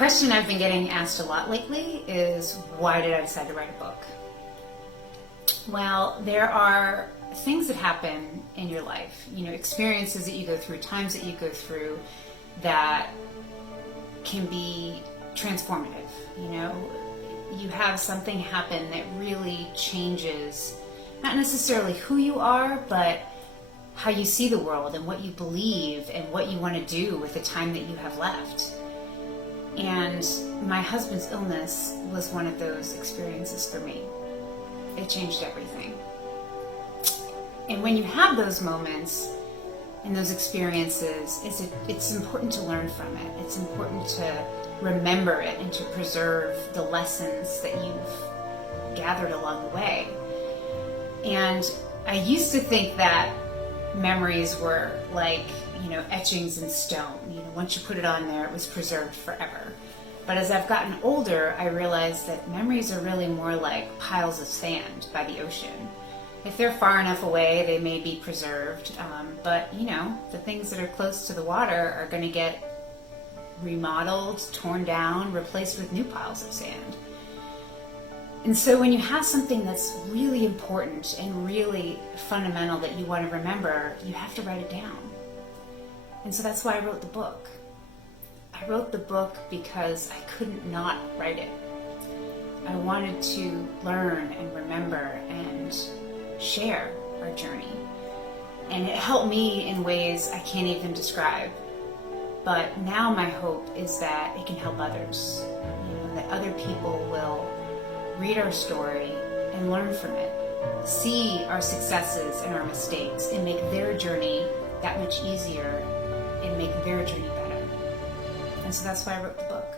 question I've been getting asked a lot lately is, why did I decide to write a book? Well, there are things that happen in your life, experiences that you go through, times that you go through that can be transformative. You have something happen that really changes not necessarily who you are, but how you see the world and what you believe and what you want to do with the time that you have left. And my husband's illness was one of those experiences for me. It changed everything. And when you have those moments and those experiences, it's important to learn from it. It's important to remember it and to preserve the lessons that you've gathered along the way. And I used to think that memories were like, etchings in stone. Once you put it on there, it was preserved forever. But as I've gotten older, I realized that memories are really more like piles of sand by the ocean. If they're far enough away, they may be preserved. But the things that are close to the water are going to get remodeled, torn down, replaced with new piles of sand. And so when you have something that's really important and really fundamental that you want to remember, you have to write it down. And so that's why I wrote the book. I wrote the book because I couldn't not write it. I wanted to learn and remember and share our journey. And it helped me in ways I can't even describe. But now my hope is that it can help others. That other people will read our story and learn from it, see our successes and our mistakes, and make their journey that much easier and make their journey better. And so that's why I wrote the book.